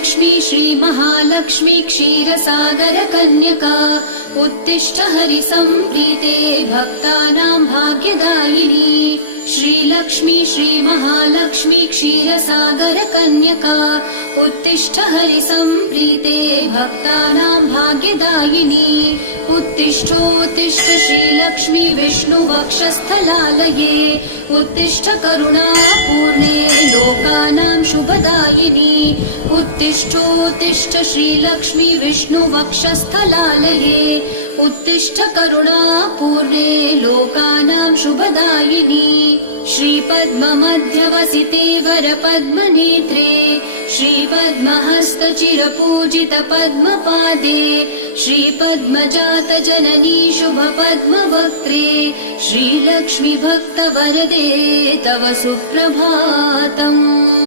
श्रीलक्ष्मी श्रीमहालक्ष्मी क्षीरसागरकन्यका उत्तिष्ठ हरिसम्प्रीते भक्तानां भाग्यदायिनी। श्रीलक्ष्मी श्रीमहालक्ष्मी क्षीरसागरकन्यका उत्तिष्ठ हरिसम्प्रीते भक्तानां भाग्यदायिनी। उत्तिष्ठोत्तिष्ठ श्रीलक्ष्मी विष्णुवक्षस्थलालये उत्तिष्ठ करुणापूर्णे लोकानां शुभदायिनी। उत्तिष्ठोत्तिष्ठ श्रीलक्ष्मी विष्णुवक्षस्थलालये उत्तिष्ठ करुणापूर्णे लोकानां शुभदायिनी। श्रीपद्ममध्यवसिते वरपद्मनेत्रे श्रीपद्महस्तचिरपूजित पद्मपादे श्रीपद्मजातजननी शुभपद्मवक्त्रे श्रीलक्ष्मी भक्तवरदे तव सुप्रभातम्।